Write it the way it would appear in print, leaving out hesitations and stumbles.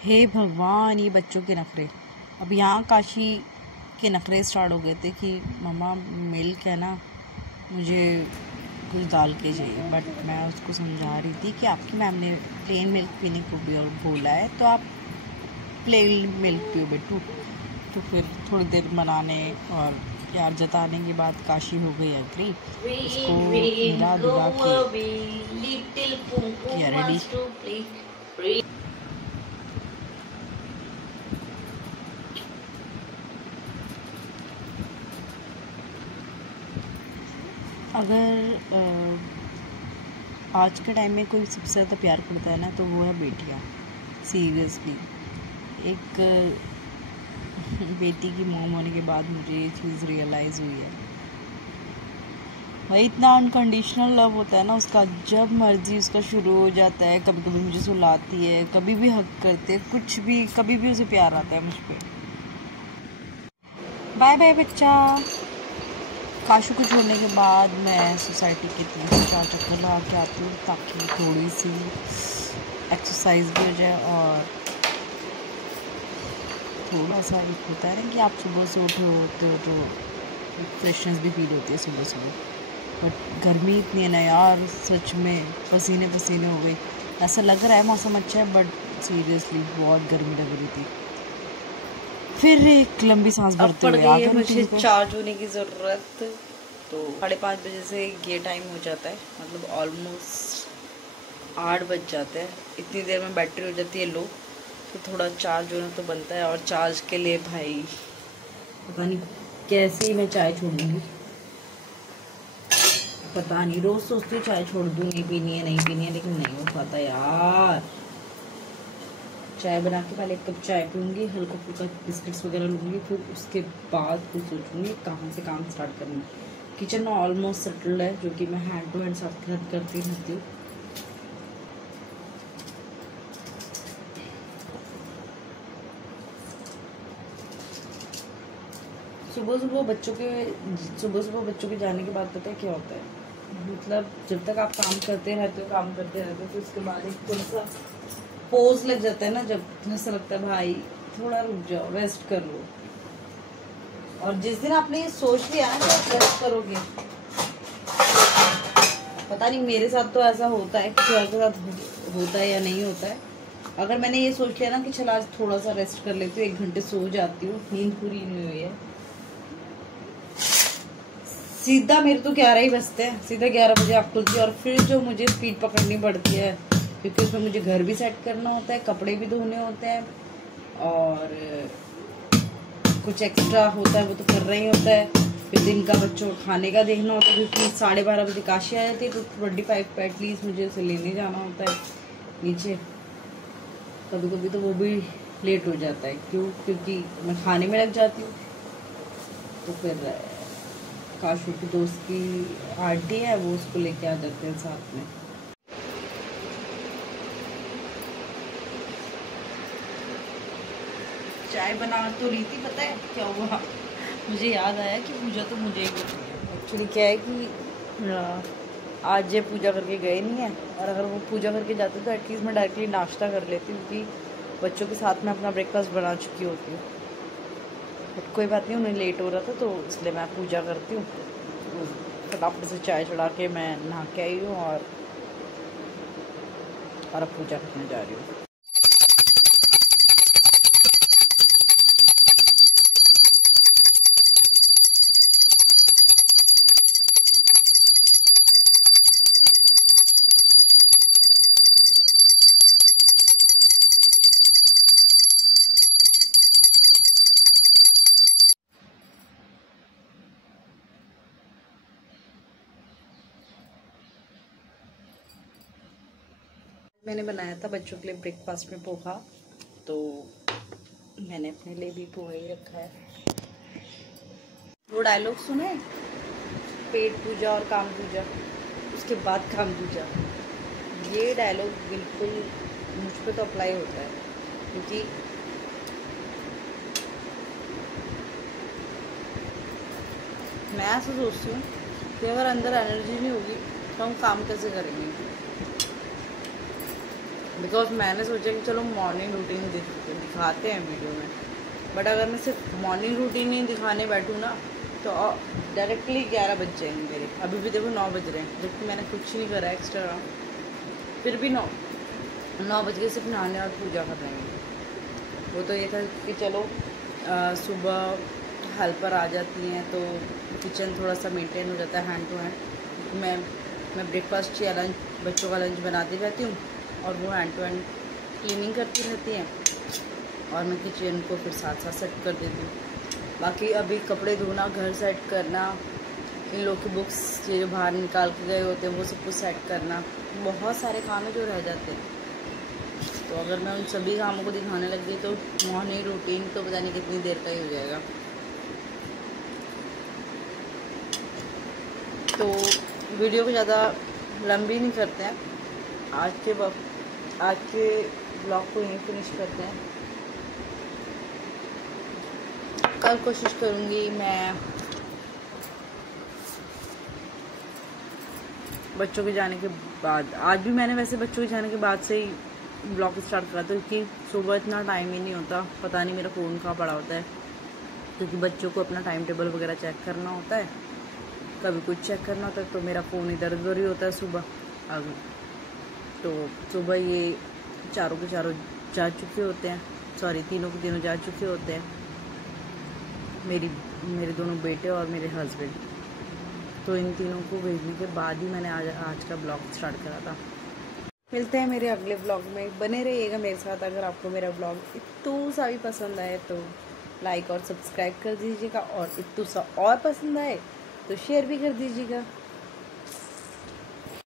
हे भगवान, ये बच्चों के नखरे। अब यहाँ काशी के नखरे स्टार्ट हो गए थे कि मम्मा मिल्क है ना, मुझे कुछ डाल के चाहिए। बट मैं उसको समझा रही थी कि आपकी मैम ने प्लेन मिल्क पीने को भी बोला है, तो आप प्लेन मिल्क पियो बेटू। तो फिर थोड़ी देर मनाने और प्यार जताने के बाद काशी हो गई एग्री। उसको मिला दुला के किया रेडी। अगर आज के टाइम में कोई सबसे ज़्यादा प्यार करता है ना, तो वो है बेटियाँ। सीरियसली, एक बेटी की मॉम होने के बाद मुझे ये चीज़ रियलाइज़ हुई है। भाई इतना अनकंडीशनल लव होता है ना उसका, जब मर्जी उसका शुरू हो जाता है। कभी कभी मुझे सुलाती है, कभी भी हक करते है, कुछ भी, कभी भी उसे प्यार आता है मुझ पर। बाय बाय बच्चा। काशू को छोड़ने के बाद मैं सोसाइटी के 3-4 चक्कर लगा के आती हूँ, ताकि थोड़ी सी एक्सरसाइज भी हो जाए और थोड़ा सा एक होता है ना कि आप सुबह से उठे होते हो तो फ्रेशनेस भी फील होती है सुबह सुबह। बट गर्मी इतनी है ना यार, सच में पसीने पसीने हो गई। ऐसा लग रहा है मौसम अच्छा है, बट सीरियसली बहुत गर्मी लग रही थी। फिर एक लंबी सांस भरते हुए आ गए। मुझे चार्ज होने की ज़रूरत, तो 5:30 बजे से ये टाइम हो जाता है, मतलब ऑलमोस्ट 8 बज जाते हैं। इतनी देर में बैटरी हो जाती है लो, तो थोड़ा चार्ज होना तो बनता है। और चार्ज के लिए भाई पता नहीं कैसे ही मैं चाय छोड़ूंगी, पता नहीं। रोज़ सोचती हूँ चाय छोड़ दूँ, नहीं पीनी है नहीं पीनी है, लेकिन नहीं हो पाता यार। चाय बना के पहले 1 कप चाय पीऊँगी, हल्का फुल्का बिस्किट्स वगैरह लूँगी, फिर उसके बाद फिर सोचूँगी कहाँ से काम स्टार्ट करना। किचन में ऑलमोस्ट सेटल्ड है, जो कि मैं हैंड टू हैंड साथ करती रहती हूँ। सुबह सुबह बच्चों के जाने के बाद पता है क्या होता है, मतलब जब तक आप काम करते रहते हो, तो उसके बाद एक थोड़ा सा पोज लग जाता है ना, जब ऐसा लगता है भाई थोड़ा रुक जाओ, रेस्ट कर लो। और जिस दिन आपने ये सोच लिया ना कि आप रेस्ट करोगे, पता नहीं मेरे साथ तो ऐसा होता है, किसी और के साथ होता है या नहीं होता है। अगर मैंने ये सोच लिया ना कि चल आज थोड़ा सा रेस्ट कर लेती हूँ, 1 घंटे सो जाती हूँ, नींद पूरी नहीं हुई है, सीधा मेरे तो 11 ही बजते हैं, सीधा 11 बजे आँख खुलती है। और फिर जो मुझे स्पीड पकड़नी पड़ती है, क्योंकि उसमें मुझे घर भी सेट करना होता है, कपड़े भी धोने होते हैं, और कुछ एक्स्ट्रा होता है वो तो करना ही होता है। फिर दिन का बच्चों खाने का देखना होता है, क्योंकि 12:30 बजे काशी आ जाती है, तो 25 पे एटलीस्ट मुझे उसे लेने जाना होता है नीचे। कभी कभी तो वो भी लेट हो जाता है, क्योंकि मैं खाने में लग जाती हूँ। तो फिर काशू की दोस्त की आंटी है, वो उसको लेके आ जाते हैं साथ में। चाय बना तो रही थी, पता है क्या हुआ, मुझे याद आया कि पूजा तो मुझे ही एक्चुअली क्या है कि आज ये पूजा करके गए नहीं है, और अगर वो पूजा करके जाते तो एटलीस्ट मैं डायरेक्टली नाश्ता कर लेती, क्योंकि बच्चों के साथ में अपना ब्रेकफास्ट बना चुकी होती हूँ। बट कोई बात नहीं, उन्हें लेट हो रहा था, तो इसलिए मैं पूजा करती हूँ। फटाफट से चाय चढ़ा के मैं नहा के आई हूँ, और अब पूजा करने जा रही हूँ। मैंने बनाया था बच्चों के लिए ब्रेकफास्ट में पोहा, तो मैंने अपने लिए भी पोहा ही रखा है। वो डायलॉग सुने, पेट पूजा और काम पूजा, उसके बाद काम पूजा। ये डायलॉग बिल्कुल मुझ पर तो अप्लाई होता है, क्योंकि मैं ऐसा सोचती हूँ कि अगर अंदर एनर्जी नहीं होगी तो हम काम कैसे करेंगे। बिकॉज मैंने सोचा कि चलो मॉर्निंग रूटीन दिखाते हैं वीडियो में, बट अगर मैं सिर्फ मॉर्निंग रूटीन ही दिखाने बैठूँ ना तो डायरेक्टली 11 बज जाएंगे मेरे। अभी भी देखो 9 बज रहे हैं, जबकि मैंने कुछ नहीं करा एक्स्ट्रा, फिर भी 9 बज के सिर्फ नहाने और पूजा कर रहे हैं। वो तो ये था कि चलो सुबह हेल्पर आ जाती हैं तो किचन थोड़ा सा मेंटेन हो जाता है हैंड टू हैंड। मैं ब्रेकफास्ट या लंच, बच्चों का लंच बनाती रहती हूँ और वो हैंड टू हैंड क्लीनिंग करती रहती हैं और मैं किचन को फिर साथ साथ सेट कर देती हूँ। बाकी अभी कपड़े धोना, घर सेट करना, इन लोग की बुक्स ये जो बाहर निकाल के गए होते हैं वो सब कुछ सेट करना, बहुत सारे काम है जो रह जाते हैं। तो अगर मैं उन सभी कामों को दिखाने लग गई तो मॉर्निंग रूटीन तो पता नहीं कितनी देर का ही हो जाएगा। तो वीडियो को ज़्यादा लंबी नहीं करते हैं, आज के ब्लॉग को यहीं फिनिश करते हैं। कल कोशिश करूँगी मैं बच्चों के जाने के बाद, आज भी मैंने वैसे बच्चों के जाने के बाद से ही ब्लॉग स्टार्ट करा था क्योंकि सुबह इतना टाइम ही नहीं होता, पता नहीं मेरा फ़ोन कहाँ पड़ा होता है, क्योंकि बच्चों को अपना टाइम टेबल वगैरह चेक करना होता है, कभी कुछ चेक करना होता है, तो मेरा फ़ोन इधर उधर ही होता है सुबह। अब तो सुबह ये चारों के चारों जा चुके होते हैं, सॉरी तीनों के तीनों जा चुके होते हैं, मेरे दोनों बेटे और मेरे हस्बैंड। तो इन तीनों को भेजने के बाद ही मैंने आज का ब्लॉग स्टार्ट करा था। मिलते हैं मेरे अगले ब्लॉग में, बने रहिएगा मेरे साथ। अगर आपको मेरा ब्लॉग इतना सा भी पसंद आए तो लाइक और सब्सक्राइब कर दीजिएगा, और इतना सा और पसंद आए तो शेयर भी कर दीजिएगा।